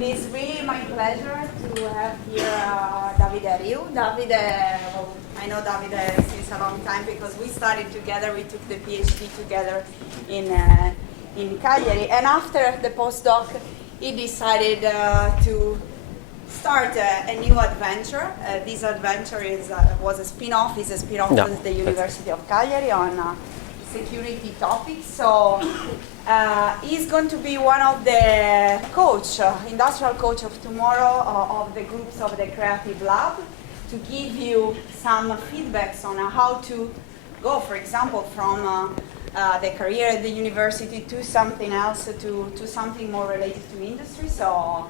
It is really my pleasure to have here Davide Riu. Davide, well, I know Davide since a long time because we studied together, we took the PhD together in Cagliari, and after the postdoc, he decided to start a new adventure. This adventure was a spin-off, is a spin-off of the University of Cagliari on security topics. So he's going to be one of the industrial coach of tomorrow of the groups of the Creative Lab to give you some feedbacks on how to go, for example, from the career at the university to something else, to something more related to industry. So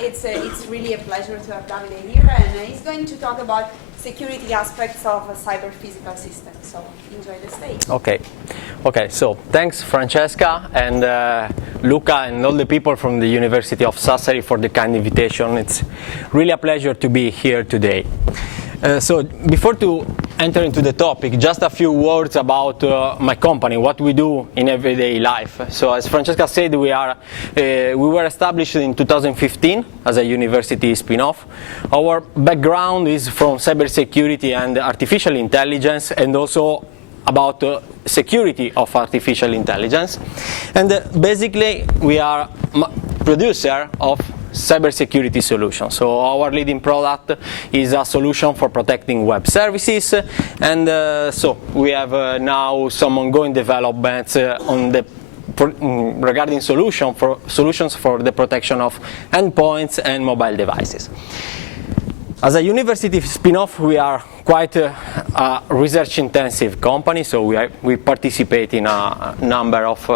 it's really a pleasure to have Davide here, and he's going to talk about security aspects of a cyber-physical system. So enjoy the stage. Okay. So thanks, Francesca and Luca and all the people from the University of Sassari for the kind invitation. It's really a pleasure to be here today. So before to enter into the topic, just a few words about my company, what we do in everyday life. So as Francesca said, we were established in 2015 as a university spin-off. Our background is from cybersecurity and artificial intelligence, and also about security of artificial intelligence. And basically, we are producer of cybersecurity solutions. So our leading product is a solution for protecting web services, and so we have now some ongoing developments regarding solutions for the protection of endpoints and mobile devices. As a university spin-off, we are quite a research-intensive company, so we participate in a number of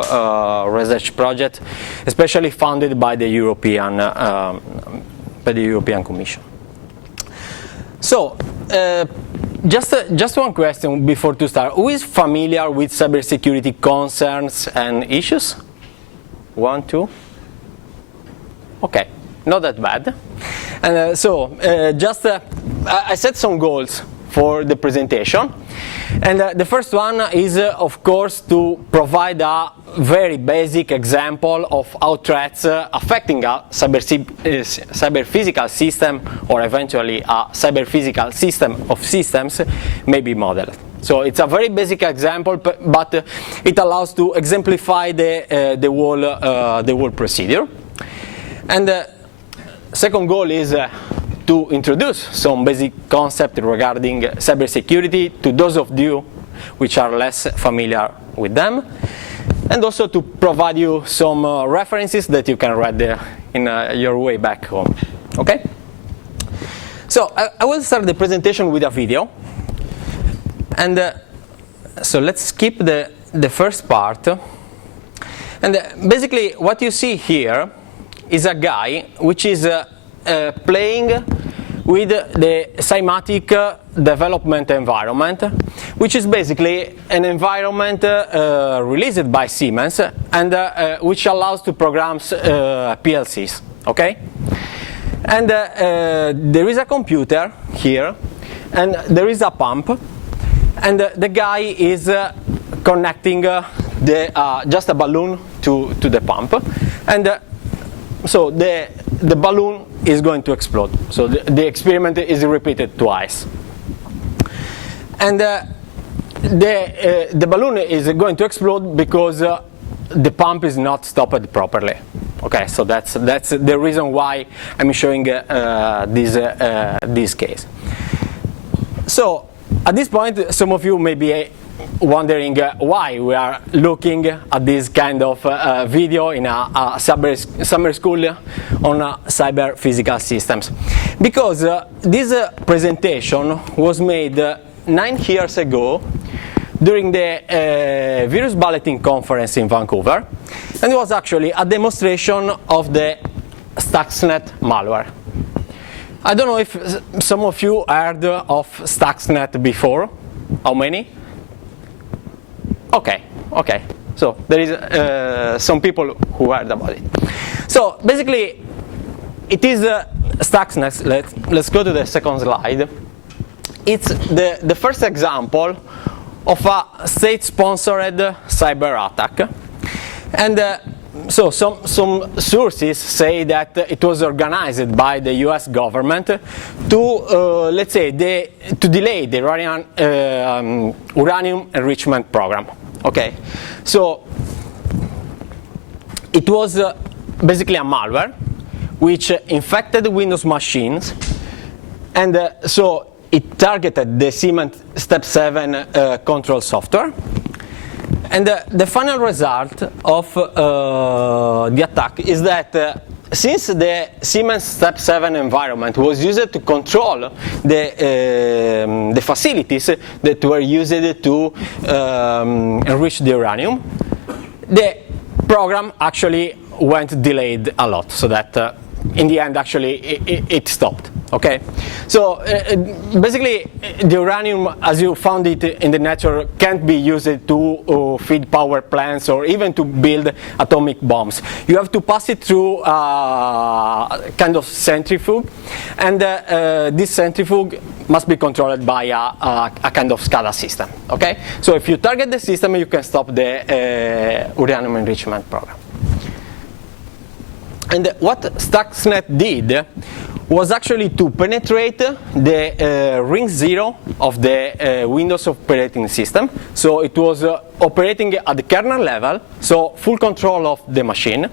research projects, especially funded by the European Commission. So, just one question before to start. Who is familiar with cybersecurity concerns and issues? 1, 2? Okay, not that bad. And I set some goals for the presentation, and the first one is of course to provide a very basic example of how threats affecting a cyber-physical system, or eventually a cyber-physical system of systems, may be modeled. So it's a very basic example, but it allows to exemplify the whole procedure. And second goal is to introduce some basic concepts regarding cybersecurity to those of you which are less familiar with them, and also to provide you some references that you can read in your way back home. Okay? So I will start the presentation with a video, and so let's skip the first part. And basically what you see here is a guy which is playing with the Cymatic development environment, which is basically an environment released by Siemens, and which allows to program PLCs. Okay? And there is a computer here, and there is a pump, and the guy is connecting just a balloon to the pump, and so the balloon is going to explode. So the experiment is repeated twice. And the balloon is going to explode because the pump is not stopped properly. Okay, so that's the reason why I'm showing this case. So at this point, some of you may be wondering why we are looking at this kind of video in a summer school on cyber physical systems. Because this presentation was made 9 years ago during the Virus Bulletin conference in Vancouver, and it was actually a demonstration of the Stuxnet malware. I don't know if some of you heard of Stuxnet before. How many? Okay. So there is some people who heard about it. So basically, it is Stuxnet. Let's go to the second slide. It's the first example of a state-sponsored cyber attack, and So some sources say that it was organized by the U.S. government to, let's say, to delay the uranium enrichment program. Okay, so it was basically a malware which infected Windows machines, and so it targeted the Siemens Step 7 control software. And the final result of the attack is that since the Siemens Step 7 environment was used to control the facilities that were used to enrich the uranium, the program actually went delayed a lot, so that in the end actually it stopped. Okay, so basically the uranium, as you found it in the nature, can't be used to feed power plants or even to build atomic bombs. You have to pass it through a kind of centrifuge, and this centrifuge must be controlled by a kind of SCADA system. Okay, so if you target the system, you can stop the uranium enrichment program. And what Stuxnet did was actually to penetrate the ring 0 of the Windows operating system. So it was operating at the kernel level, so full control of the machine.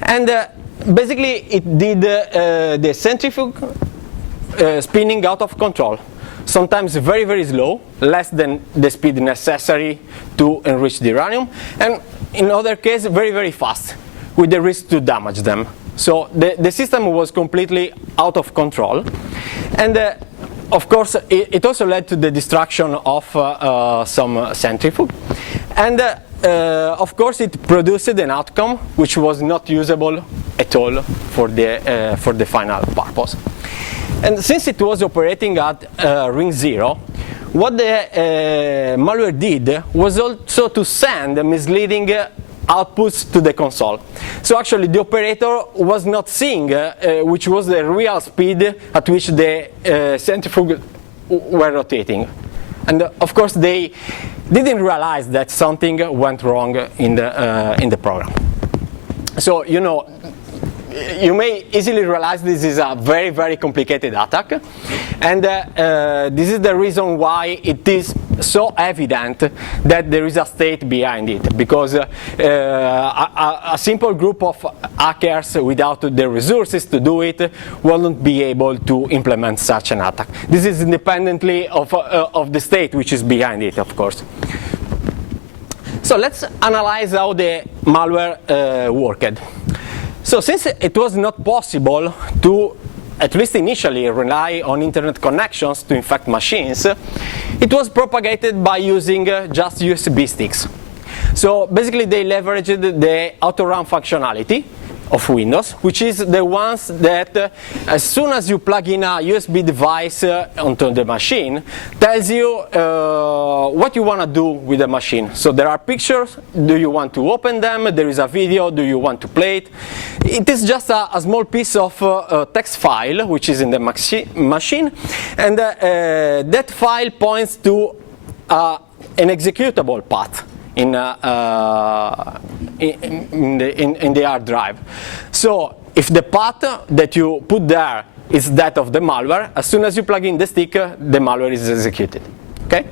And basically it did the centrifuge spinning out of control. Sometimes very, very slow, less than the speed necessary to enrich the uranium. And in other cases, very, very fast, with the risk to damage them. So the system was completely out of control. And of course, it also led to the destruction of some centrifuge. And of course, it produced an outcome which was not usable at all for the final purpose. And since it was operating at ring 0, what the malware did was also to send misleading outputs to the console. So actually the operator was not seeing which was the real speed at which the centrifuge were rotating. And of course they didn't realize that something went wrong in the program. So you may easily realize this is a very, very complicated attack, and this is the reason why it is so evident that there is a state behind it, because a simple group of hackers without the resources to do it won't be able to implement such an attack. This is independently of the state which is behind it, of course. So let's analyze how the malware worked. So since it was not possible to, at least initially, rely on internet connections to infect machines, it was propagated by using just USB sticks. So basically they leveraged the auto-run functionality of Windows, which is the ones that as soon as you plug in a USB device onto the machine, tells you what you want to do with the machine. So there are pictures, do you want to open them, there is a video, do you want to play it. It is just a small piece of text file which is in the machine, and that file points to an executable path in the hard drive. So if the path that you put there is that of the malware, as soon as you plug in the stick, the malware is executed. Okay?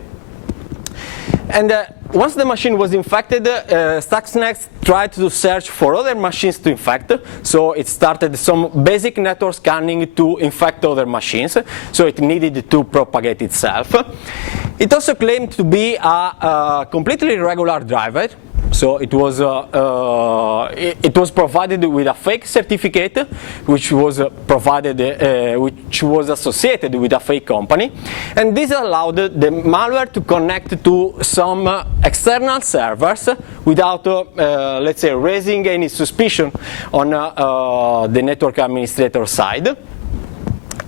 And once the machine was infected, Stuxnet tried to search for other machines to infect. So it started some basic network scanning to infect other machines. So it needed to propagate itself. It also claimed to be a completely irregular driver. So it was provided with a fake certificate, which was which was associated with a fake company, and this allowed the malware to connect to some external servers without, let's say, raising any suspicion on the network administrator side.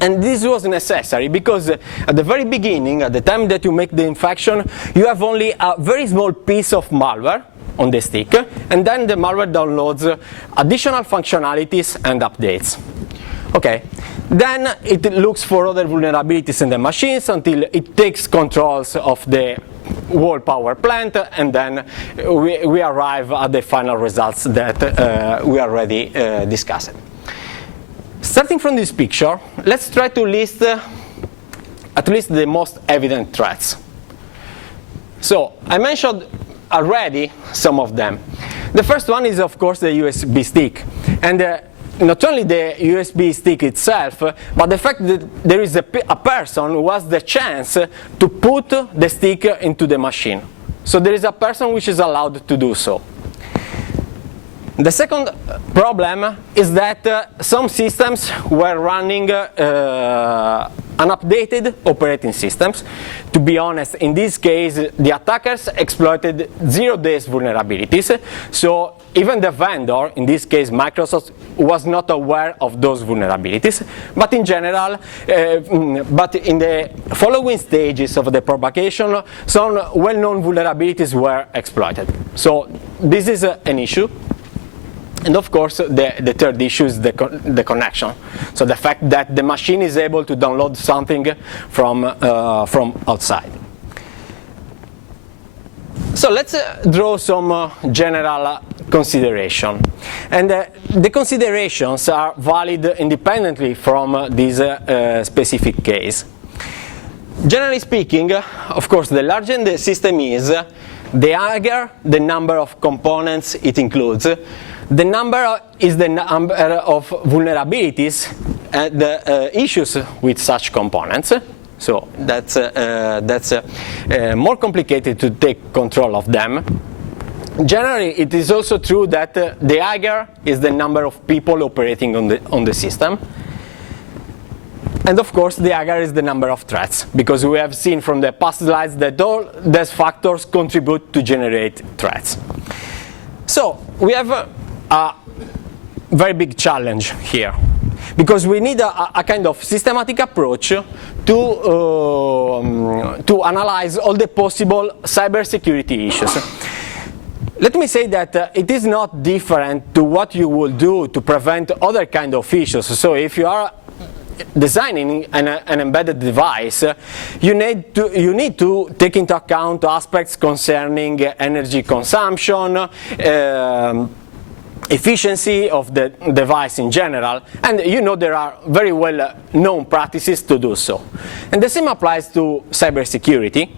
And this was necessary because at the very beginning, at the time that you make the infection, you have only a very small piece of malware on the stick, and then the malware downloads additional functionalities and updates. Okay, then it looks for other vulnerabilities in the machines until it takes controls of the whole power plant, and then we arrive at the final results that we already discussed. Starting from this picture, let's try to list at least the most evident threats. So I mentioned already some of them. The first one is, of course, the USB stick. And not only the USB stick itself, but the fact that there is a person who has the chance to put the stick into the machine. So there is a person which is allowed to do so. The second problem is that some systems were running unupdated operating systems. To be honest, in this case, the attackers exploited 0 days vulnerabilities. So even the vendor, in this case Microsoft, was not aware of those vulnerabilities. But in general, but in the following stages of the propagation, some well-known vulnerabilities were exploited. So this is an issue. And of course, the third issue is the connection. So the fact that the machine is able to download something from outside. So let's draw some general consideration. And the considerations are valid independently from this specific case. Generally speaking, of course, the larger the system is, the higher the number of components it includes. The number is the number of vulnerabilities and issues with such components. So that's more complicated to take control of them. Generally, it is also true that the higher is the number of people operating on the system. And of course, the higher is the number of threats, because we have seen from the past slides that all these factors contribute to generate threats. So we have a very big challenge here, because we need a kind of systematic approach to analyze all the possible cybersecurity issues. Let me say that it is not different to what you will do to prevent other kind of issues. So if you are designing an embedded device, you need to take into account aspects concerning energy consumption, efficiency of the device in general, and there are very well known practices to do so. And the same applies to cybersecurity,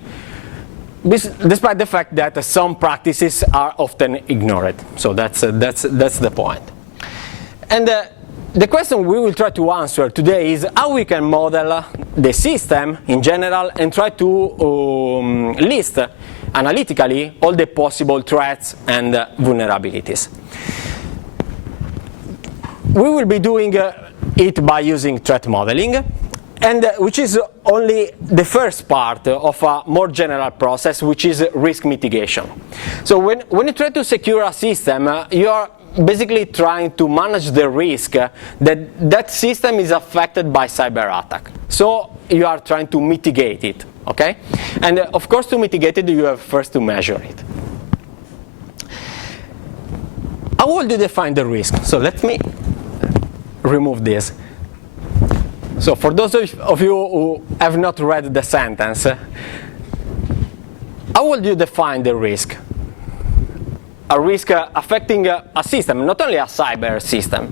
despite the fact that some practices are often ignored. So that's the point. And the question we will try to answer today is how we can model the system in general and try to list analytically all the possible threats and vulnerabilities. We will be doing it by using threat modeling, and which is only the first part of a more general process, which is risk mitigation. So when you try to secure a system, you are basically trying to manage the risk that system is affected by cyber attack. So you are trying to mitigate it, okay? And of course, to mitigate it, you have first to measure it. How would you define the risk? So let me remove this. So for those of you who have not read the sentence, how would you define the risk? A risk affecting a system, not only a cyber system.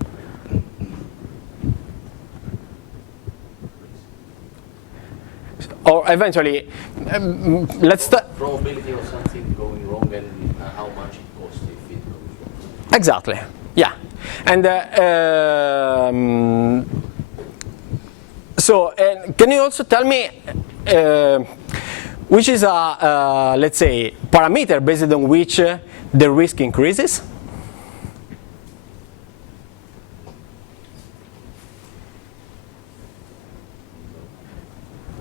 Or eventually, let's start. Probability of something going wrong and how much it costs if it goes wrong. Exactly, yeah. And so, can you also tell me which is a, let's say, parameter based on which the risk increases?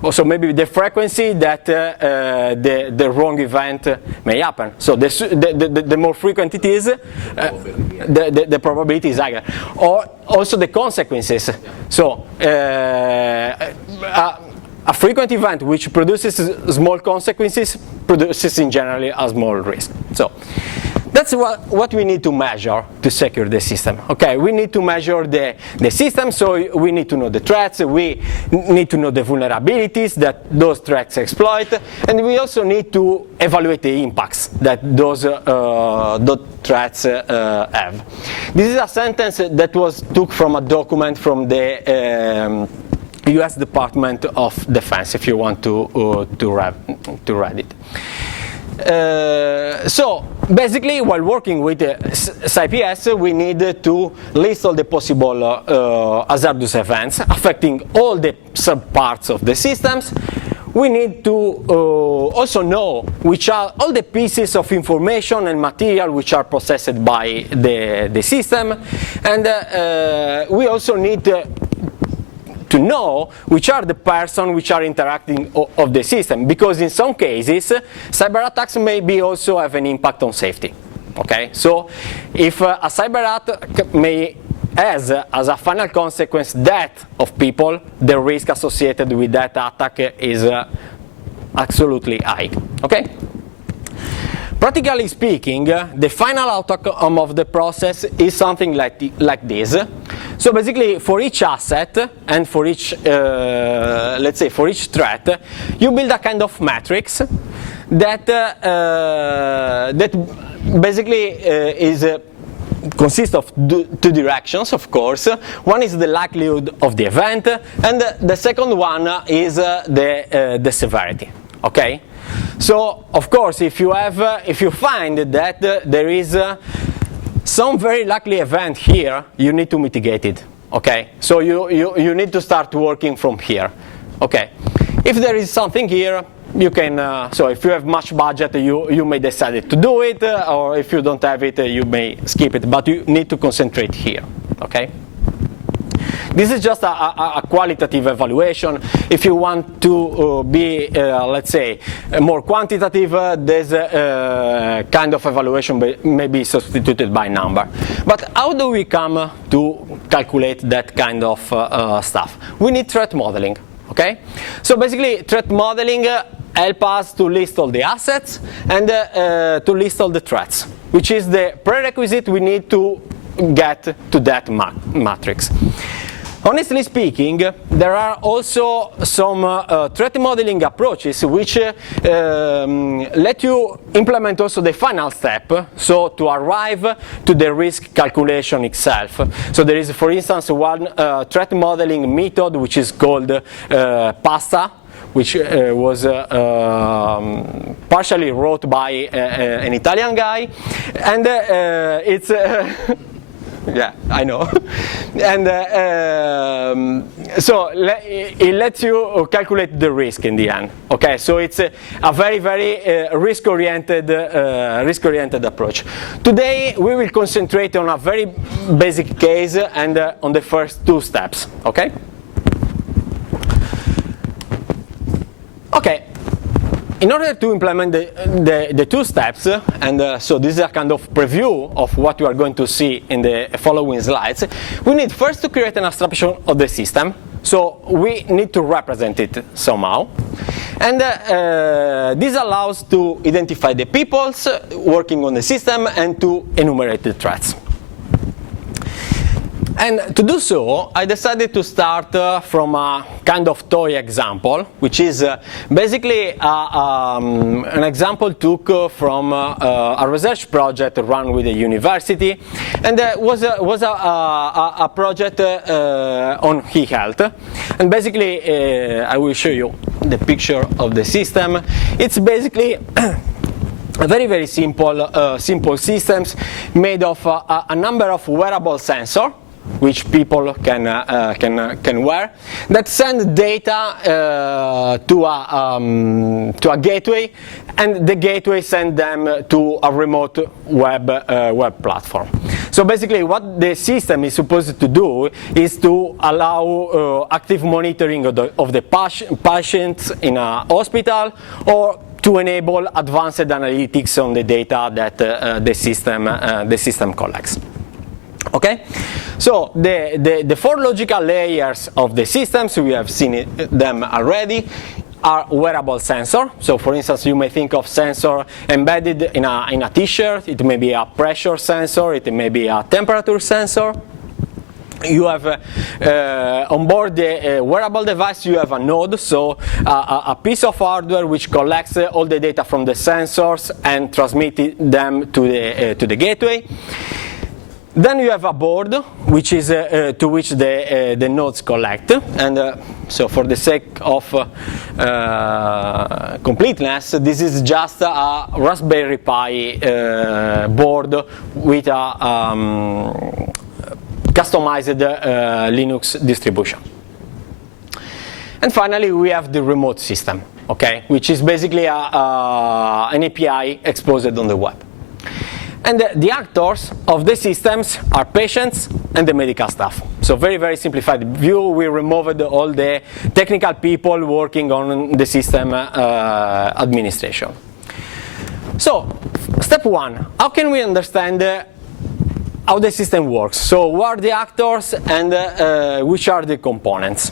Also, maybe the frequency that the wrong event may happen. So the more frequent it is, the probability is higher. Or also the consequences. So a frequent event which produces small consequences produces in general a small risk. So That's what we need to measure to secure the system. Okay, we need to measure the system, so we need to know the threats, we need to know the vulnerabilities that those threats exploit, and we also need to evaluate the impacts that those threats have. This is a sentence that was took from a document from the US Department of Defense, if you want to read it. So basically, while working with SciPS, we need to list all the possible hazardous events affecting all the subparts of the systems. We need to also know which are all the pieces of information and material which are processed by the system, and we also need to know which are the persons which are interacting of the system, because in some cases cyber attacks may also have an impact on safety. Okay, so if a cyber attack has as a final consequence death of people, the risk associated with that attack is absolutely high. Okay. Practically speaking, the final outcome of the process is something like this. So basically, for each asset and for each, let's say, for each threat, you build a kind of matrix that basically consists of two directions, of course. One is the likelihood of the event, and the second one is the severity. Okay. So, of course, if you find that there is some very likely event here, you need to mitigate it. Okay, so you need to start working from here. Okay, if there is something here, you can. So if you have much budget, you may decide to do it, or if you don't have it, you may skip it. But you need to concentrate here. Okay. This is just a qualitative evaluation. If you want to be, let's say, more quantitative, this kind of evaluation may be substituted by number. But how do we come to calculate that kind of stuff? We need threat modeling. Okay? So basically, threat modeling helps us to list all the assets and to list all the threats, which is the prerequisite we need to get to that matrix. Honestly speaking, there are also some threat modeling approaches which let you implement also the final step, so to arrive to the risk calculation itself. So there is, for instance, one threat modeling method which is called PASTA, which was partially wrote by an Italian guy, and it's yeah, I know. And so it lets you calculate the risk in the end. Okay, so it's a very, very risk-oriented approach. Today we will concentrate on a very basic case and on the first two steps. Okay. Okay. In order to implement the two steps, and so this is a kind of preview of what you are going to see in the following slides, we need first to create an abstraction of the system. So we need to represent it somehow. And this allows to identify the peoples working on the system and to enumerate the threats. And to do so, I decided to start from a kind of toy example, which is basically an example took from a research project run with a university, and was a project on e-health. And basically, I will show you the picture of the system. It's basically a very, very simple systems made of a number of wearable sensors, which people can wear, that send data to a gateway, and the gateway send them to a remote web platform. So basically, what the system is supposed to do is to allow active monitoring of the patients in a hospital, or to enable advanced analytics on the data that the system collects. Okay, so the four logical layers of the systems, we have seen them already. are wearable sensor. So for instance, you may think of sensor embedded in a t-shirt. It may be a pressure sensor, it may be a temperature sensor. You have on board the wearable device, you have a node, so a piece of hardware which collects all the data from the sensors and transmits them to the gateway. Then you have a board, which is to which the nodes collect, and so for the sake of completeness, this is just a Raspberry Pi board with a customized Linux distribution. And finally, we have the remote system, okay, which is basically an API exposed on the web. And the actors of the systems are patients and the medical staff. So very, very simplified view. We removed all the technical people working on the system administration. So step one, how can we understand how the system works? So what are the actors and which are the components?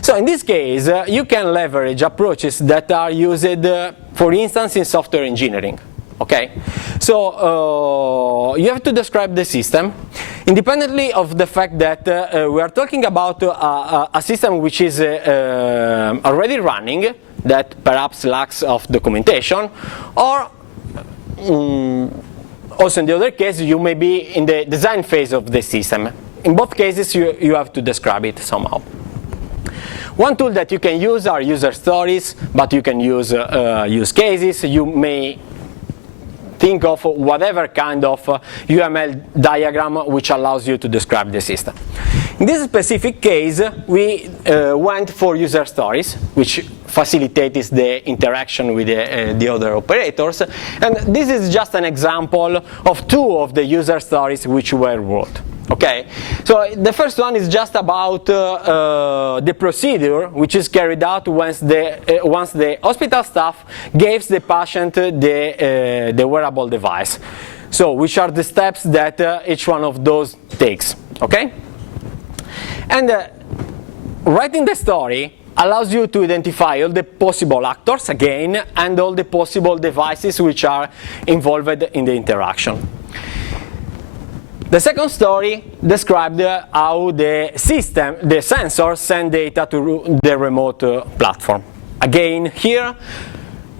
So in this case, you can leverage approaches that are used, for instance, in software engineering. Okay, so you have to describe the system independently of the fact that we are talking about a system which is already running, that perhaps lacks of documentation, or also in the other case you may be in the design phase of the system. In both cases you have to describe it somehow. One tool that you can use are user stories, but you can use use cases. You may think of whatever kind of UML diagram which allows you to describe the system. In this specific case, we went for user stories, which facilitates the interaction with the other operators. And this is just an example of two of the user stories which were wrote. Okay, so the first one is just about the procedure which is carried out once the hospital staff gives the patient the wearable device. So which are the steps that each one of those takes, okay? And writing the story allows you to identify all the possible actors again and all the possible devices which are involved in the interaction. The second story described how the system, the sensors, send data to the remote platform. Again, here,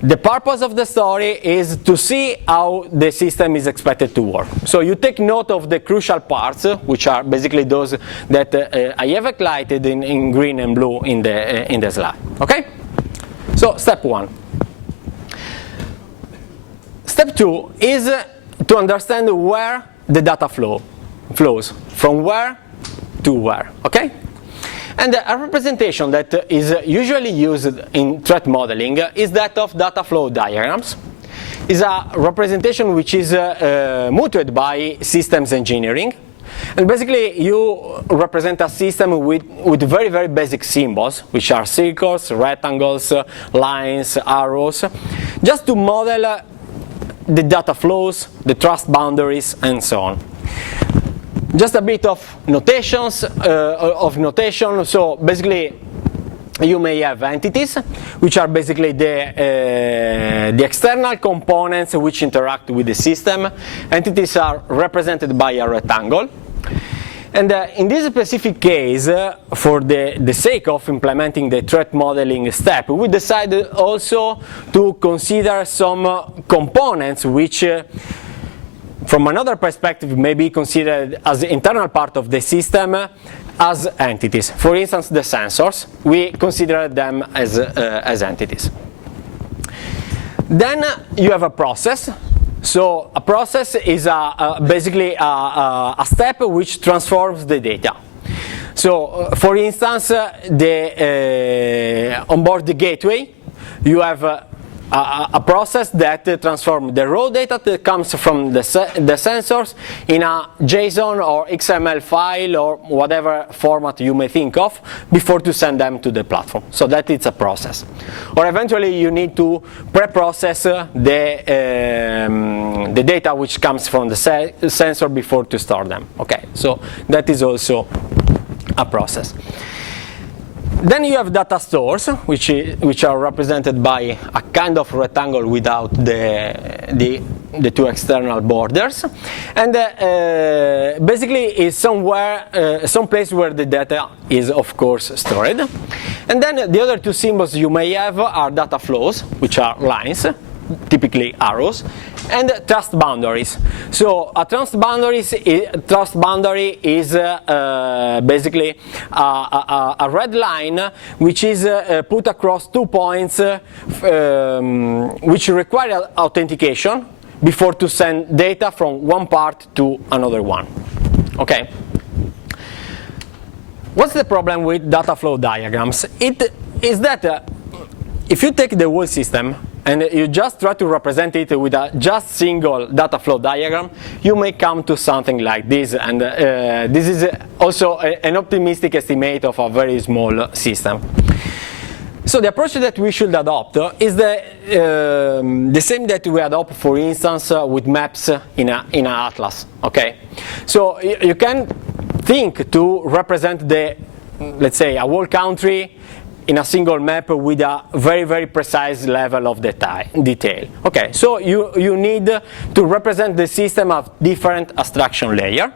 the purpose of the story is to see how the system is expected to work. So you take note of the crucial parts, which are basically those that I have highlighted in green and blue in the slide. Okay? So step one. Step two is to understand where the data flows, from where to where, okay? And a representation that is usually used in threat modeling is that of data flow diagrams. It's a representation which is mooted by systems engineering. And basically you represent a system with very, very basic symbols, which are circles, rectangles, lines, arrows, just to model the data flows, the trust boundaries, and so on. Just a bit of notations, So basically, you may have entities, which are basically the external components which interact with the system. Entities are represented by a rectangle. And in this specific case, for the sake of implementing the threat modeling step, we decided also to consider some components which, from another perspective, may be considered as the internal part of the system as entities. For instance, the sensors, we consider them as entities. Then you have a process. So a process is basically a step which transforms the data. So for instance, onboard the gateway, you have a process that transforms the raw data that comes from the sensors in a JSON or XML file or whatever format you may think of before to send them to the platform. So that is a process. Or eventually you need to pre-process the data which comes from the sensor before to store them. Okay, so that is also a process. Then you have data stores, which are represented by a kind of rectangle without the two external borders, and basically is somewhere, some place where the data is of course stored. And then the other two symbols you may have are data flows, which are lines, typically arrows, and trust boundaries. So a trust boundary is basically a red line which is put across 2 points which require authentication before to send data from one part to another one. Okay. What's the problem with data flow diagrams? It is that if you take the whole system and you just try to represent it with a just single data flow diagram, you may come to something like this, and this is also an optimistic estimate of a very small system. So the approach that we should adopt is the same that we adopt, for instance, with maps in an atlas. Okay, so you can think to represent let's say, a whole country in a single map with a very, very precise level of detail. Okay, so you need to represent the system of different abstraction layer.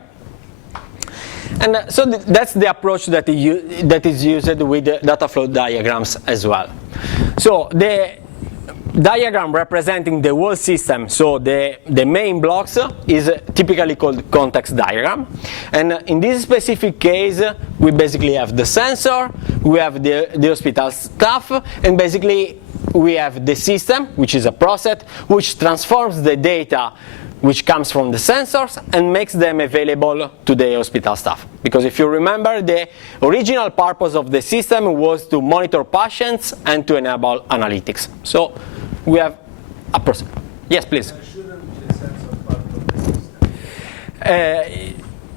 And so that's the approach that is used with data flow diagrams as well. So the diagram representing the whole system, so the main blocks, is typically called context diagram. And in this specific case, we basically have the sensor, we have the hospital staff, and basically we have the system, which is a process, which transforms the data which comes from the sensors and makes them available to the hospital staff. Because if you remember, the original purpose of the system was to monitor patients and to enable analytics. So we have a process. Yes, please. Shouldn't the sensor part of the system?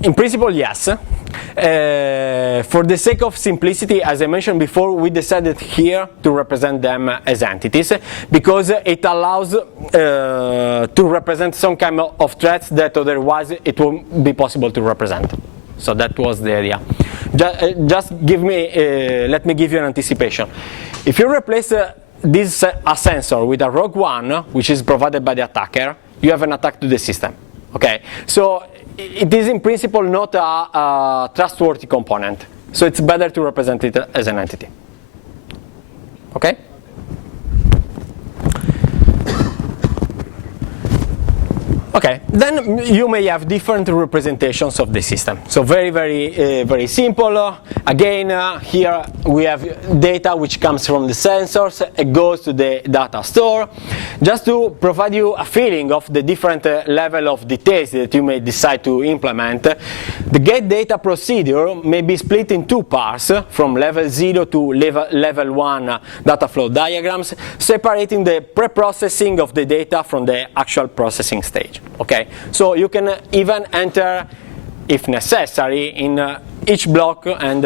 In principle, yes. For the sake of simplicity, as I mentioned before, we decided here to represent them as entities because it allows to represent some kind of threats that otherwise it won't be possible to represent. So that was the idea. Let me give you an anticipation. If you replace a sensor with a rogue one, which is provided by the attacker, you have an attack to the system. Okay, so it is in principle not a trustworthy component. So it's better to represent it as an entity. Okay? Okay, then you may have different representations of the system. So very, very simple. Again, here we have data which comes from the sensors. It goes to the data store. Just to provide you a feeling of the different level of details that you may decide to implement, the get data procedure may be split in two parts, from level 0 to level 1 data flow diagrams, separating the pre-processing of the data from the actual processing stage. Okay, so you can even enter, if necessary, in each block and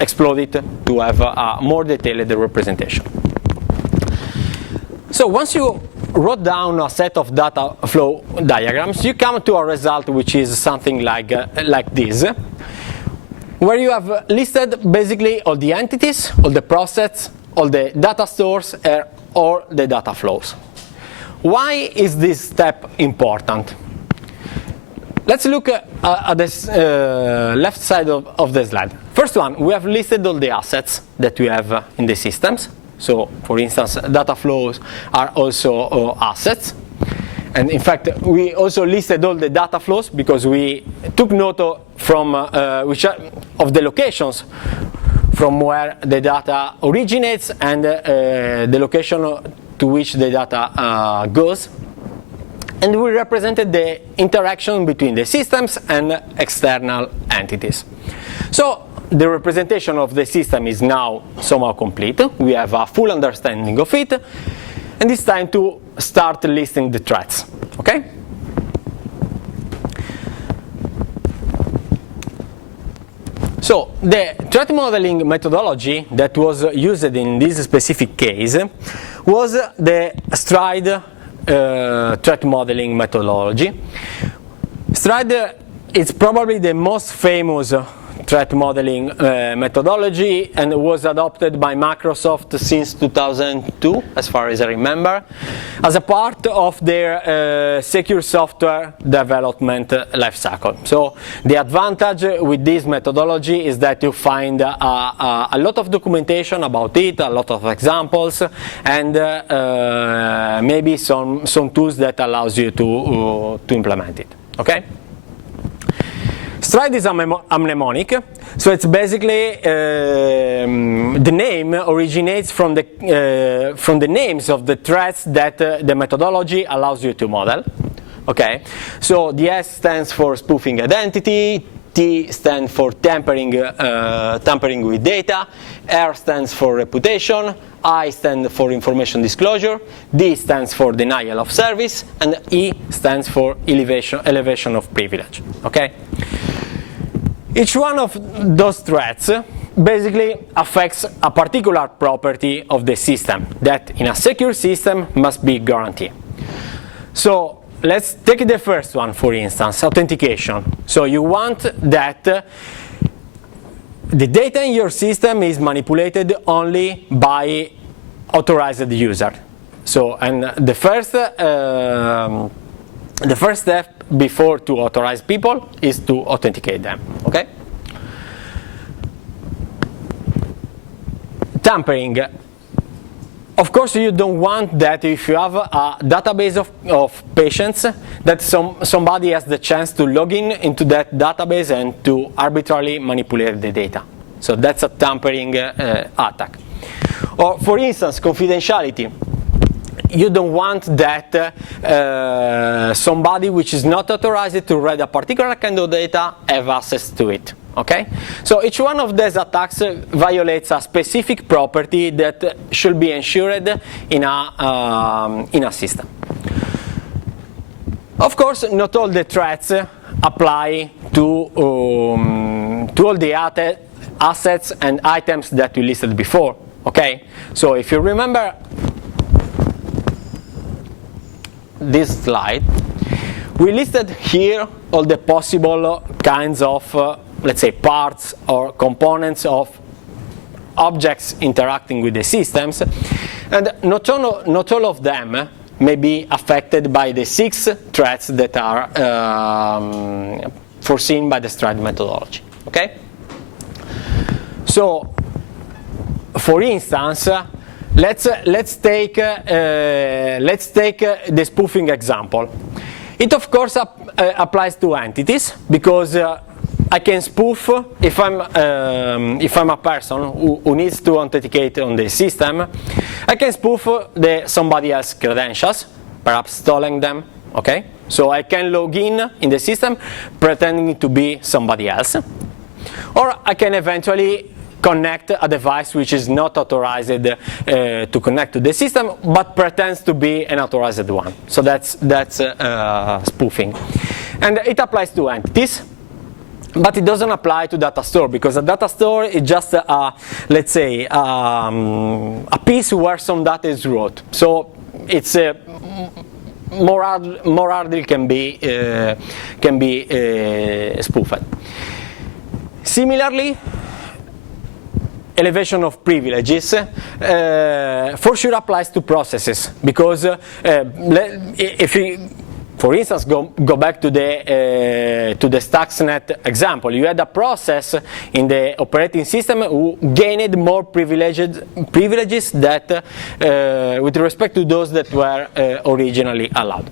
explode it to have a more detailed representation. So once you wrote down a set of data flow diagrams, you come to a result which is something like this, where you have listed basically all the entities, all the processes, all the data stores, or the data flows. Why is this step important? Let's look at the left side of the slide. First one, we have listed all the assets that we have in the systems. So, for instance, data flows are also assets. And in fact, we also listed all the data flows because we took note of the locations from where the data originates and the location to which the data goes. And we represented the interaction between the systems and external entities. So the representation of the system is now somehow complete. We have a full understanding of it. And it's time to start listing the threats. Okay? So the threat modeling methodology that was used in this specific case was the STRIDE threat modeling methodology. STRIDE is probably the most famous threat modeling methodology, and was adopted by Microsoft since 2002, as far as I remember, as a part of their secure software development lifecycle. So the advantage with this methodology is that you find a lot of documentation about it, a lot of examples, and maybe some tools that allows you to implement it. Okay? Stride is a mnemonic, so it's basically the name originates from the names of the threats that the methodology allows you to model. Okay, so the S stands for spoofing identity, T stands for tampering with data, R stands for reputation, I stands for information disclosure, D stands for denial of service, and E stands for elevation of privilege. Okay? Each one of those threats basically affects a particular property of the system that in a secure system must be guaranteed. So let's take the first one, for instance, authentication. So you want that the data in your system is manipulated only by authorized user. So, and the first step before to authorize people is to authenticate them. Okay? Tampering. Of course, you don't want that if you have a database of patients that somebody has the chance to log into that database and to arbitrarily manipulate the data. So that's a tampering attack. Or for instance, confidentiality. You don't want that somebody which is not authorized to read a particular kind of data have access to it. Okay? So each one of these attacks violates a specific property that should be ensured in a system. Of course, not all the threats apply to all the assets and items that we listed before. Okay? So if you remember this slide, we listed here all the possible kinds of, let's say, parts or components of objects interacting with the systems, and not all of them may be affected by the 6 threats that are foreseen by the Stride methodology. Okay? So, for instance, let's take the spoofing example. It of course applies to entities, because I can spoof if I'm a person who needs to authenticate on the system. I can spoof somebody else's credentials, perhaps stealing them. Okay, so I can log in the system pretending to be somebody else, or I can eventually connect a device which is not authorized to connect to the system, but pretends to be an authorized one. So that's spoofing, and it applies to entities, but it doesn't apply to data store, because a data store is just let's say a piece where some data is wrote. So it's more hardly can be spoofed. Similarly, elevation of privileges for sure applies to processes, because if you, for instance, go back to the Stuxnet example, you had a process in the operating system who gained more privileges that with respect to those that were originally allowed.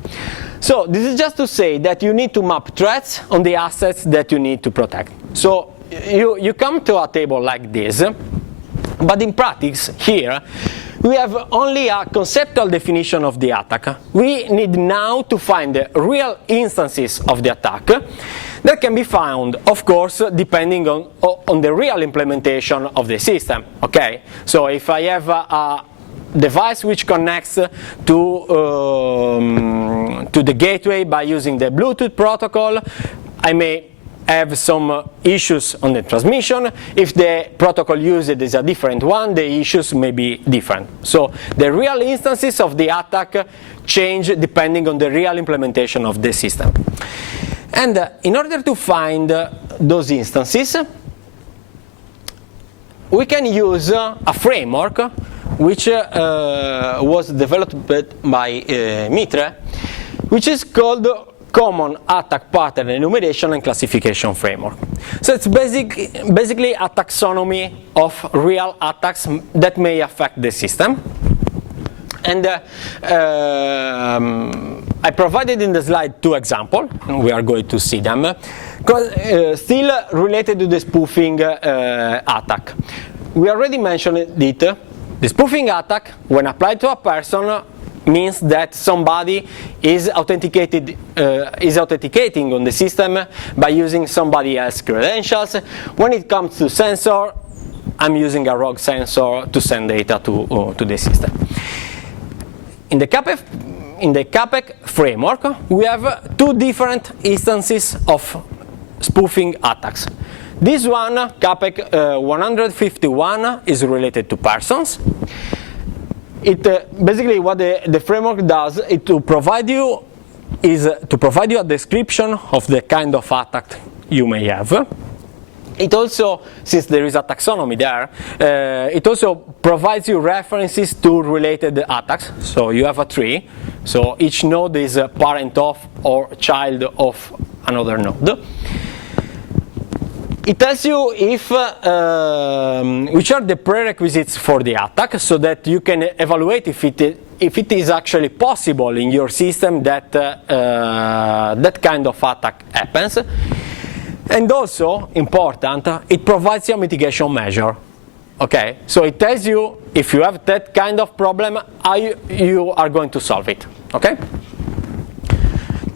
So this is just to say that you need to map threats on the assets that you need to protect. So you come to a table like this, but in practice here we have only a conceptual definition of the attack. We need now to find the real instances of the attack that can be found, of course, depending on the real implementation of the system. Okay, so if I have a device which connects to the gateway by using the Bluetooth protocol, I may have some issues on the transmission. If the protocol used is a different one, the issues may be different. So the real instances of the attack change depending on the real implementation of the system. And in order to find those instances, we can use a framework which was developed by Mitre, which is called Common Attack Pattern Enumeration and Classification Framework. So it's basically a taxonomy of real attacks that may affect the system. And I provided in the slide 2 examples, and we are going to see them, still related to the spoofing attack. We already mentioned it. The spoofing attack, when applied to a person, means that somebody is authenticating on the system by using somebody else's credentials. When it comes to sensor, I'm using a rogue sensor to send data to the system. In the CAPEC framework, we have 2 different instances of spoofing attacks. This one, CAPEC 151, is related to persons. Basically what the framework does is to provide you a description of the kind of attack you may have. It also, since there is a taxonomy there, it also provides you references to related attacks. So you have a tree. So each node is a parent of or child of another node. It tells you which are the prerequisites for the attack, so that you can evaluate if it is actually possible in your system that that kind of attack happens. And also, important, it provides you a mitigation measure. Okay, so it tells you if you have that kind of problem, how you are going to solve it. Okay.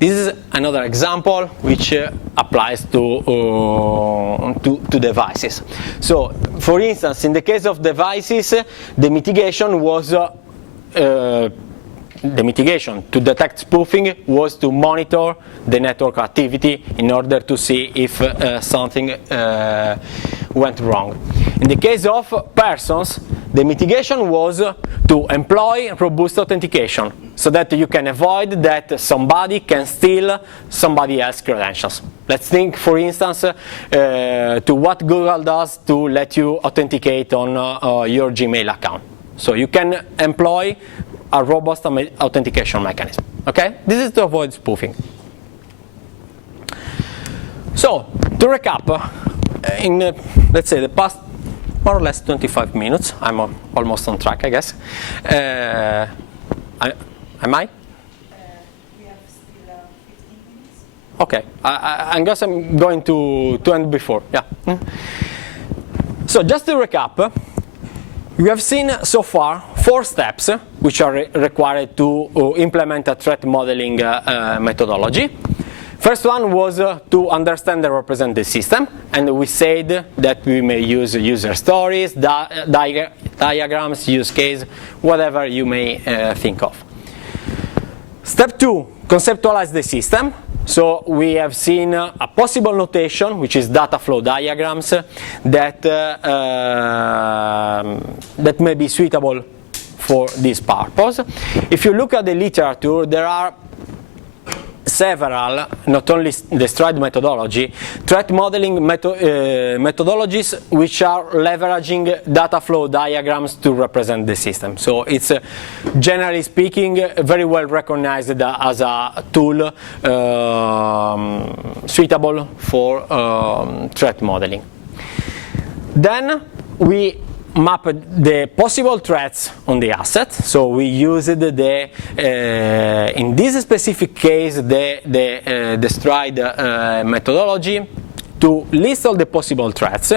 This is another example which applies to devices. So, for instance, in the case of devices, the mitigation was to detect spoofing was to monitor the network activity in order to see if something went wrong. In the case of persons, the mitigation was to employ robust authentication, so that you can avoid that somebody can steal somebody else's credentials. Let's think, for instance, to what Google does to let you authenticate on your Gmail account. So you can employ a robust authentication mechanism. Okay? This is to avoid spoofing. So, to recap, in let's say the past more or less 25 minutes, I'm almost on track, I guess. Am I? We have still 15 minutes. Okay, I guess I'm going to end before. Yeah. So just to recap, we have seen so far 4 steps which are required to implement a threat modeling methodology. First one was to understand and represent the system, and we said that we may use user stories, diagrams, use case, whatever you may think of. Step 2, conceptualize the system. So we have seen a possible notation, which is data flow diagrams, that may be suitable for this purpose. If you look at the literature, there are several, not only the STRIDE methodology, threat modeling methodologies which are leveraging data flow diagrams to represent the system. So it's generally speaking very well recognized as a tool suitable for threat modeling. Then we map the possible threats on the asset. So we used in this specific case the STRIDE methodology to list all the possible threats.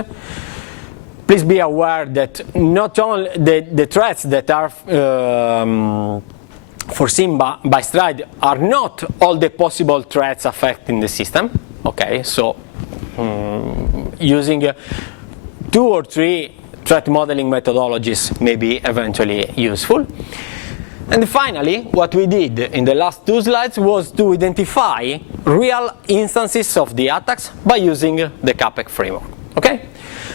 Please be aware that not only the threats that are foreseen by STRIDE are not all the possible threats affecting the system. Okay, so using 2 or 3 threat modeling methodologies may be eventually useful. And finally, what we did in the last 2 slides was to identify real instances of the attacks by using the CAPEC framework. Okay?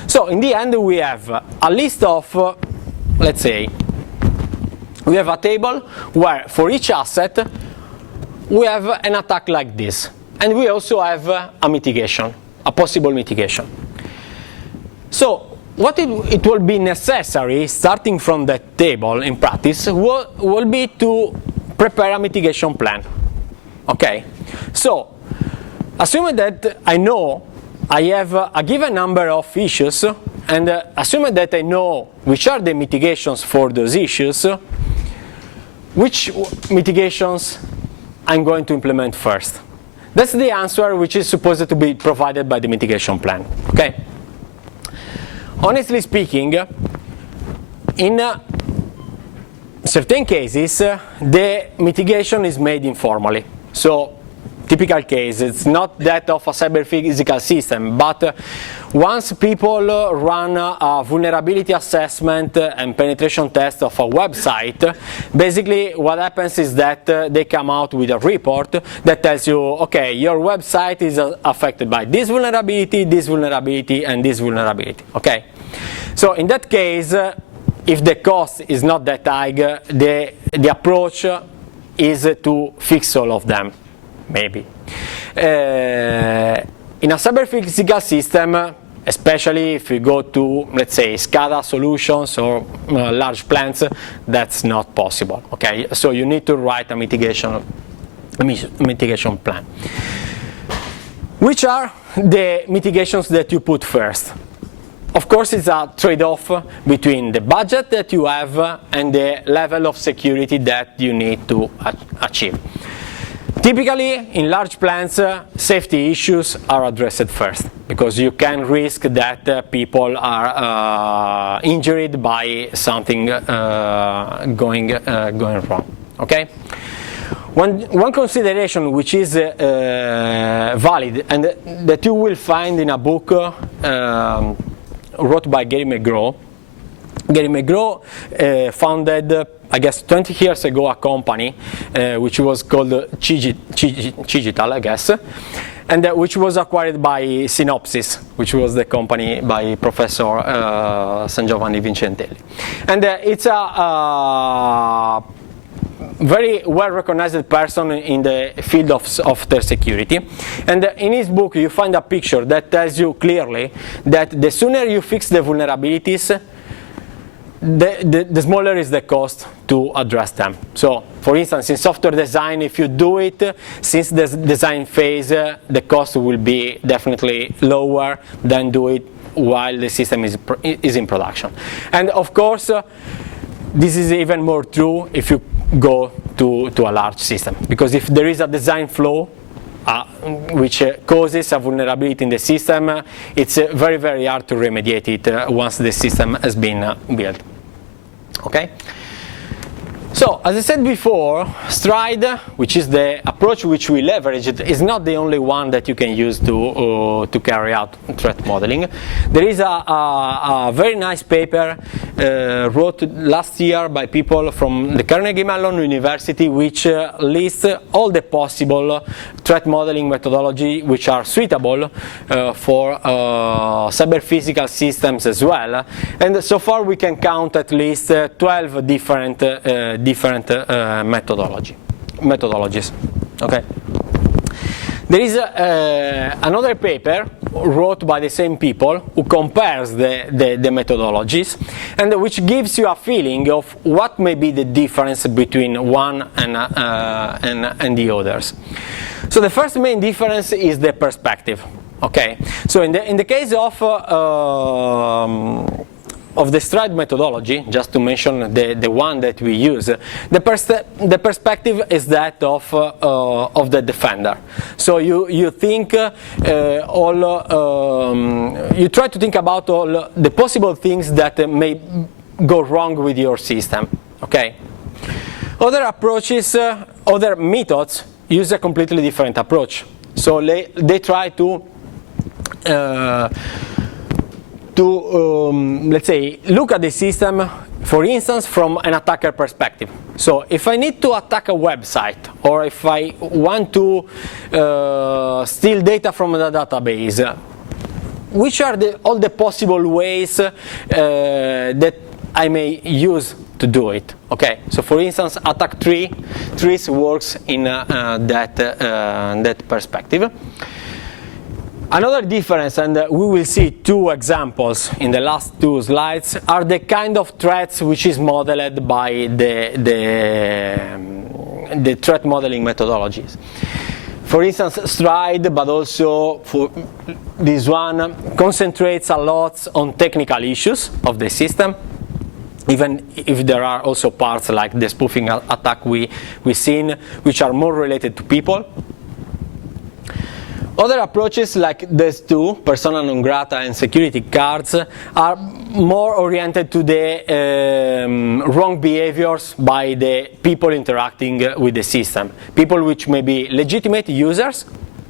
So in the end, we have a list of, let's say, we have a table where for each asset we have an attack like this. And we also have a mitigation, a possible mitigation. So what it will be necessary, starting from that table in practice, will be to prepare a mitigation plan. Okay, so assuming that I know I have a given number of issues, and assuming that I know which are the mitigations for those issues, which mitigations I'm going to implement first? That's the answer which is supposed to be provided by the mitigation plan. Okay. Honestly speaking, in certain cases, the mitigation is made informally. So, typical case, it's not that of a cyber physical system, but once people run a vulnerability assessment and penetration test of a website, basically what happens is that they come out with a report that tells you, okay, your website is affected by this vulnerability, and this vulnerability. Okay? So in that case, if the cost is not that high, the approach is to fix all of them, maybe. In a cyber physical system, especially if you go to, let's say, SCADA solutions or large plants, that's not possible. Okay, so you need to write a mitigation plan. Which are the mitigations that you put first? Of course, it's a trade-off between the budget that you have and the level of security that you need to achieve. Typically, in large plants, safety issues are addressed first, because you can risk that people are injured by something going wrong. Okay? One consideration which is valid, and that you will find in a book wrote by Gary McGraw. Gary McGraw founded, I guess, 20 years ago a company which was called Cigital, I guess, and which was acquired by Synopsys, which was the company by Professor San Giovanni Vincentelli. And it's a very well-recognized person in the field of software security. And in his book you find a picture that tells you clearly that the sooner you fix the vulnerabilities, the smaller is the cost to address them. So, for instance, in software design, if you do it since the design phase, the cost will be definitely lower than do it while the system is in production. And of course, this is even more true if you go to a large system, because if there is a design flaw which causes a vulnerability in the system, it's very, very hard to remediate it once the system has been built. Okay? So, as I said before, Stride, which is the approach which we leveraged, is not the only one that you can use to carry out threat modeling. There is a very nice paper wrote last year by people from the Carnegie Mellon University, which lists all the possible threat modeling methodology which are suitable for cyber physical systems as well. And so far we can count at least 12 different methodologies. Okay. There is another paper wrote by the same people who compares the methodologies, and which gives you a feeling of what may be the difference between one and the others. So the first main difference is the perspective. Okay. So in the case of the Stride methodology, just to mention the one that we use, the perspective is that of the defender. So you think you try to think about all the possible things that may go wrong with your system. Okay. Other approaches, other methods use a completely different approach. So they try to let's say, look at the system, for instance, from an attacker perspective. So if I need to attack a website, or if I want to steal data from the database, which are all the possible ways that I may use to do it? Okay, so for instance, attack trees works in that perspective. Another difference, and we will see two examples in the last two slides, are the kind of threats which is modeled by the threat modeling methodologies. For instance, Stride, but also for this one, concentrates a lot on technical issues of the system, even if there are also parts like the spoofing attack we've seen, which are more related to people. Other approaches like these two, persona non grata and security cards, are more oriented to the wrong behaviors by the people interacting with the system. People which may be legitimate users,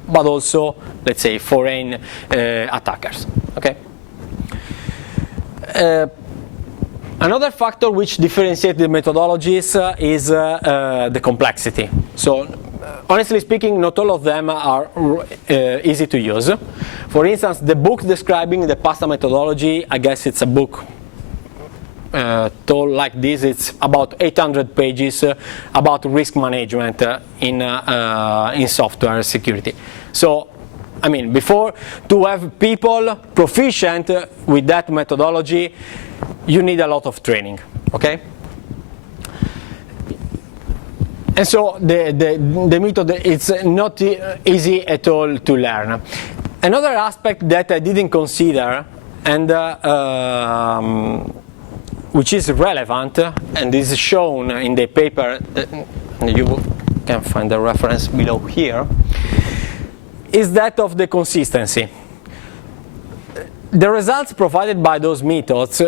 but also, let's say, foreign attackers. Okay. Another factor which differentiates the methodologies is the complexity. So, honestly speaking, not all of them are easy to use. For instance, the book describing the PASTA methodology, I guess it's a book told like this. It's about 800 pages about risk management in software security. So, I mean, before to have people proficient with that methodology, you need a lot of training, okay? And so the method, it's not easy at all to learn. Another aspect that I didn't consider, and which is relevant, and is shown in the paper, you can find the reference below here, is that of the consistency. The results provided by those methods,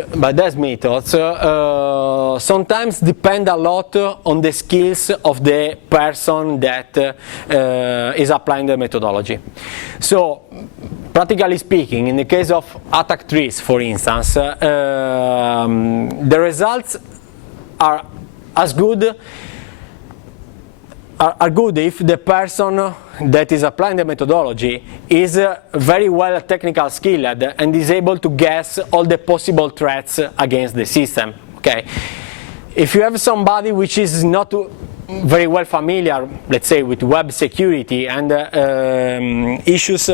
sometimes depend a lot on the skills of the person that is applying the methodology. So, practically speaking, in the case of attack trees, for instance, the results are as good if the person that is applying the methodology is very well technical skilled and is able to guess all the possible threats against the system. Okay, if you have somebody which is not very well familiar, let's say, with web security and issues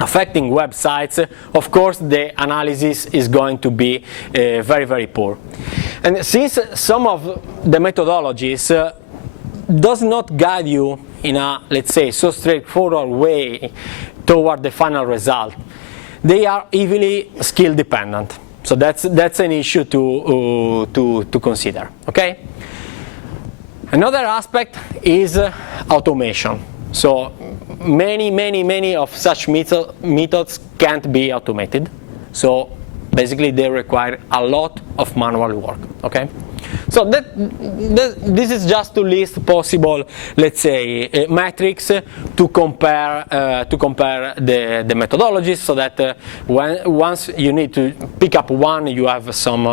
affecting websites, of course the analysis is going to be very, very poor. And since some of the methodologies does not guide you in a, let's say, so straightforward way toward the final result, they are heavily skill dependent. So that's an issue to consider. Okay. Another aspect is automation. So many of such methods can't be automated. So basically they require a lot of manual work. Okay. So this is just to list possible, let's say, metrics to compare the methodologies, so that once you need to pick up one, you have some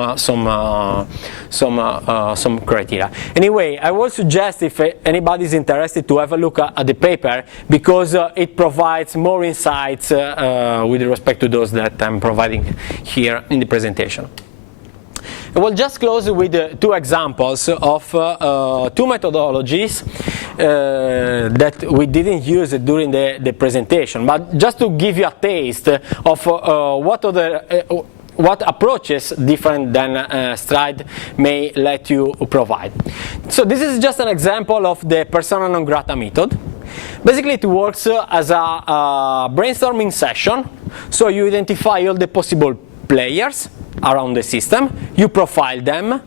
criteria. Anyway, I would suggest, if anybody is interested, to have a look at the paper, because it provides more insights with respect to those that I'm providing here in the presentation. I will just close with two examples of two methodologies that we didn't use during the presentation, but just to give you a taste of what approaches different than Stride may let you provide. So this is just an example of the persona non grata method. Basically it works as a brainstorming session. So you identify all the possible players around the system, you profile them,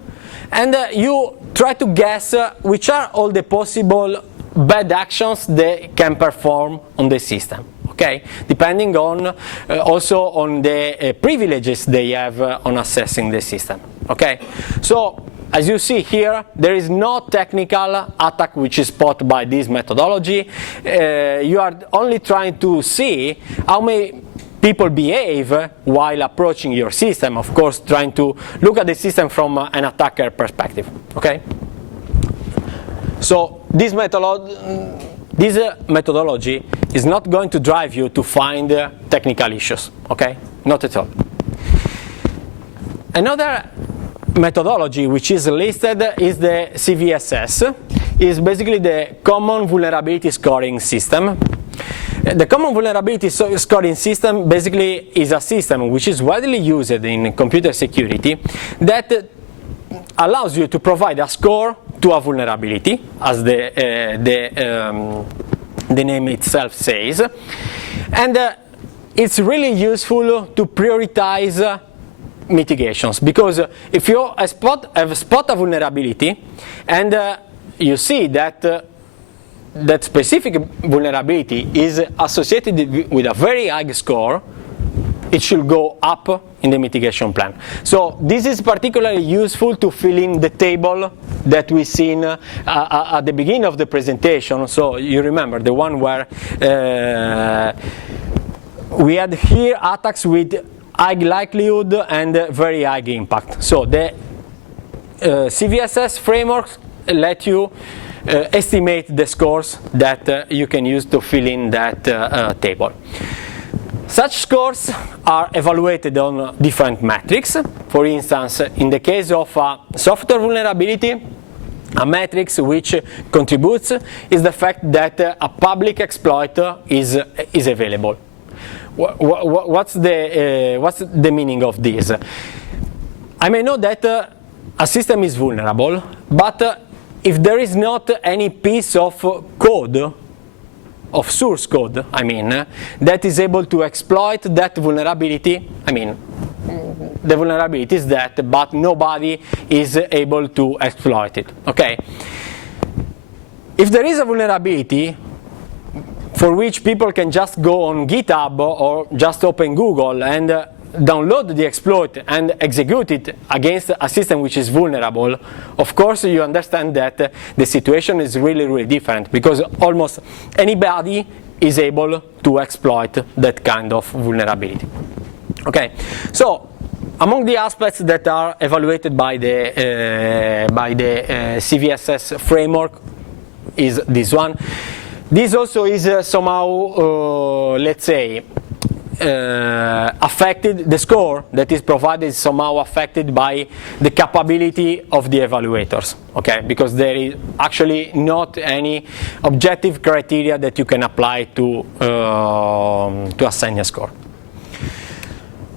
and you try to guess which are all the possible bad actions they can perform on the system. Okay, depending on also on the privileges they have on accessing the system. Okay, so as you see here, there is no technical attack which is spotted by this methodology. You are only trying to see how many people behave while approaching your system, of course trying to look at the system from an attacker perspective. Okay? So this methodology is not going to drive you to find technical issues. Okay? Not at all. Another methodology which is listed is the CVSS. It's basically the Common Vulnerability Scoring System. The common vulnerability scoring system basically is a system which is widely used in computer security that allows you to provide a score to a vulnerability, as the name itself says, and it's really useful to prioritize mitigations, because if you spot a vulnerability and you see that that specific vulnerability is associated with a very high score, it should go up in the mitigation plan. So this is particularly useful to fill in the table that we've seen at the beginning of the presentation. So you remember the one where we had here attacks with high likelihood and very high impact. So the CVSS framework let you estimate the scores that you can use to fill in that table. Such scores are evaluated on different metrics. For instance, in the case of a software vulnerability, a metric which contributes is the fact that a public exploit is available. What's the meaning of this? I may know that a system is vulnerable, but if there is not any piece of code, of source code, I mean, that is able to exploit that vulnerability, I mean, the vulnerability is that, but nobody is able to exploit it, okay? If there is a vulnerability for which people can just go on GitHub or just open Google and download the exploit and execute it against a system which is vulnerable, of course you understand that the situation is really, really different, because almost anybody is able to exploit that kind of vulnerability. Okay, so among the aspects that are evaluated by the CVSS framework is this one. This also is somehow, let's say, affected, the score that is provided is somehow affected by the capability of the evaluators, okay? Because there is actually not any objective criteria that you can apply to assign a score.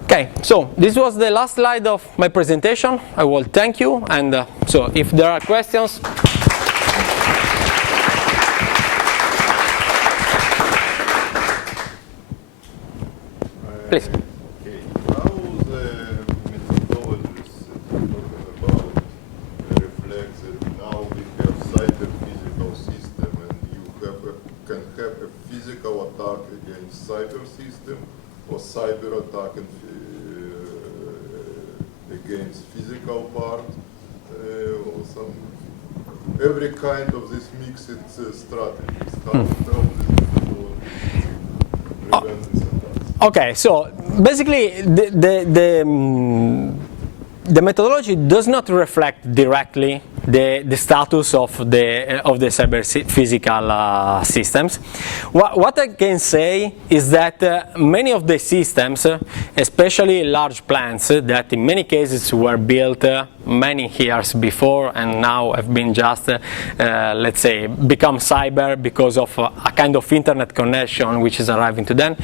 Okay, so this was the last slide of my presentation. I will thank you, and so if there are questions. Please. Okay. How the methodologies that you're talking about reflects that now we have cyber physical system, and you can have a physical attack against cyber system, or cyber attack against physical part, or some every kind of this mixed strategies. How this methodology prevent this attack? Okay, so basically the methodology does not reflect directly the status of the cyber physical systems. What I can say is that many of the systems, especially large plants that in many cases were built many years before and now have been just, let's say, become cyber because of a kind of internet connection which is arriving to them,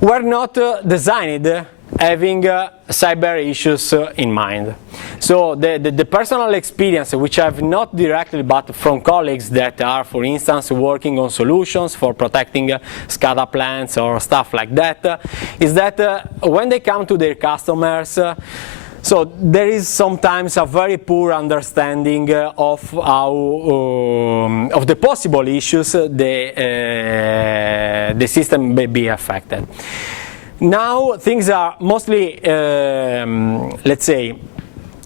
were not designed having cyber issues in mind. So the personal experience, which I have not directly but from colleagues that are, for instance, working on solutions for protecting SCADA plants or stuff like that, is that when they come to their customers, so there is sometimes a very poor understanding of how of the possible issues the system may be affected. Now things are mostly, let's say,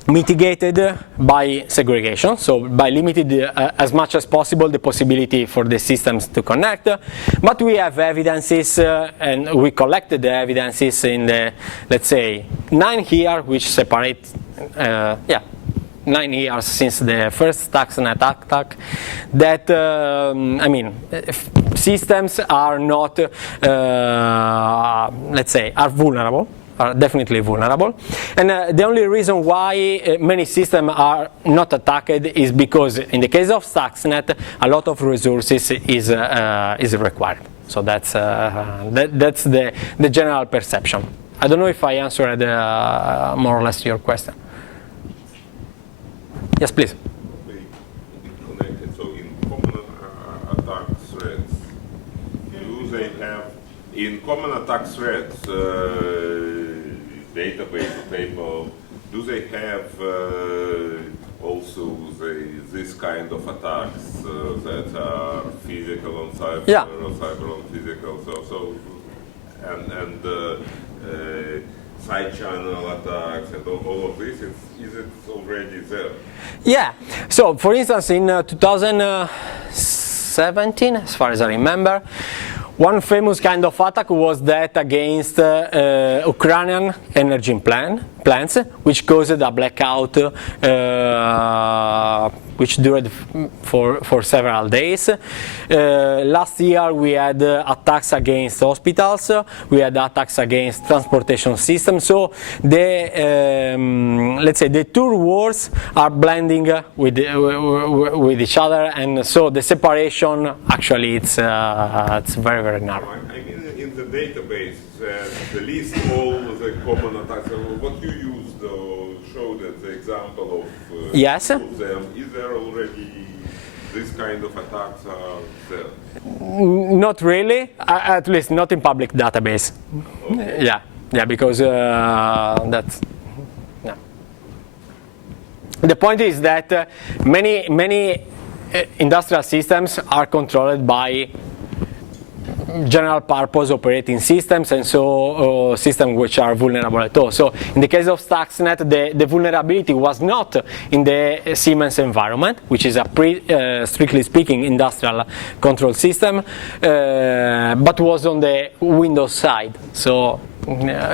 mitigated by segregation, so by limited as much as possible the possibility for the systems to connect. But we have evidences, and we collected the evidences in the, let's say, 9 years, which separate, 9 years since the first Stuxnet attack, that, I mean, systems are not, let's say, are vulnerable. Are definitely vulnerable, and the only reason why many systems are not attacked is because in the case of Stuxnet a lot of resources is required. So that's the general perception. I don't know if I answered more or less your question. Yes, please. Connected. So in common attack threads, do they have in common attack threads database or table? Do they have also this kind of attacks that are physical on cyber or cyber on physical? Side channel attacks and all of this, is it already there? Yeah. So, for instance, in 2017, as far as I remember, one famous kind of attack was that against Ukrainian energy plants, which caused a blackout which dured for several days. Last year we had attacks against hospitals, we had attacks against transportation systems. So let's say the two wars are blending with each other, and so the separation actually it's very, very narrow. I mean, in the database, the list all the common attacks. What you used showed as the example of Yes. them. Is there already this kind of attacks are there? Not really, at least not in public database. Okay. Yeah, because that's. Yeah. The point is that many industrial systems are controlled by general purpose operating systems, and so systems which are vulnerable at all. So in the case of Stuxnet, the vulnerability was not in the Siemens environment, which is a strictly speaking industrial control system, but was on the Windows side. So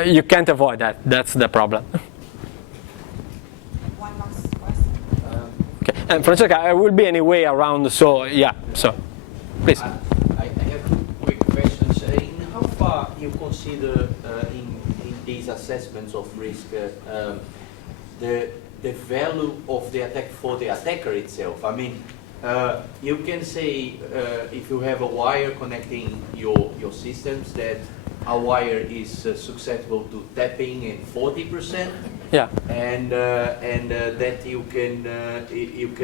you can't avoid that. That's the problem. One last question. Okay. And Francesca, I will be anyway around. So yeah. So please. I have quick questions. In how far you consider in these assessments of risk the value of the attack for the attacker itself? I mean, you can say if you have a wire connecting your systems that a wire is susceptible to tapping in 40%. Yeah. And that you can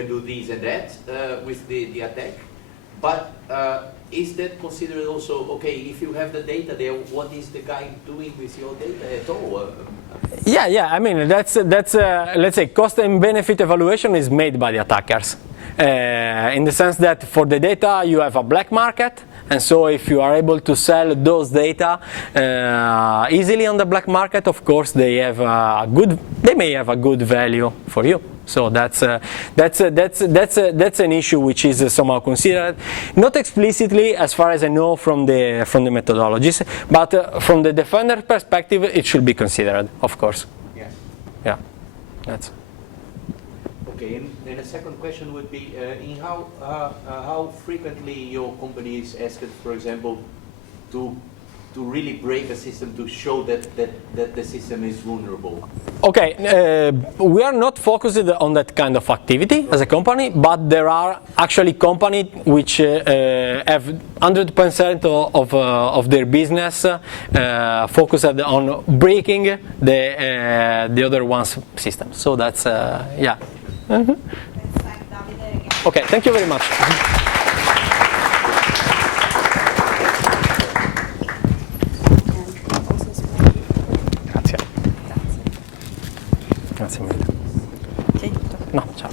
do this and that with the attack. But is that considered also, okay, if you have the data there, what is the guy doing with your data at all? Yeah. I mean, that's let's say cost and benefit evaluation is made by the attackers, in the sense that for the data you have a black market, and so if you are able to sell those data easily on the black market, of course they may have a good value for you. So that's an issue which is somehow considered, not explicitly as far as I know from the methodologies, but from the defender perspective it should be considered, of course. Yeah. Yeah. That's. Okay, and then a second question would be in how frequently your company is asked, for example, to really break a system to show that the system is vulnerable? Okay, we are not focused on that kind of activity as a company, but there are actually companies which have 100% of their business focused on breaking the other one's system. So that's yeah. Mm-hmm. Let's thank Davide again. Okay, thank you very much. Grazie. Grazie mille. Sì. No, ciao.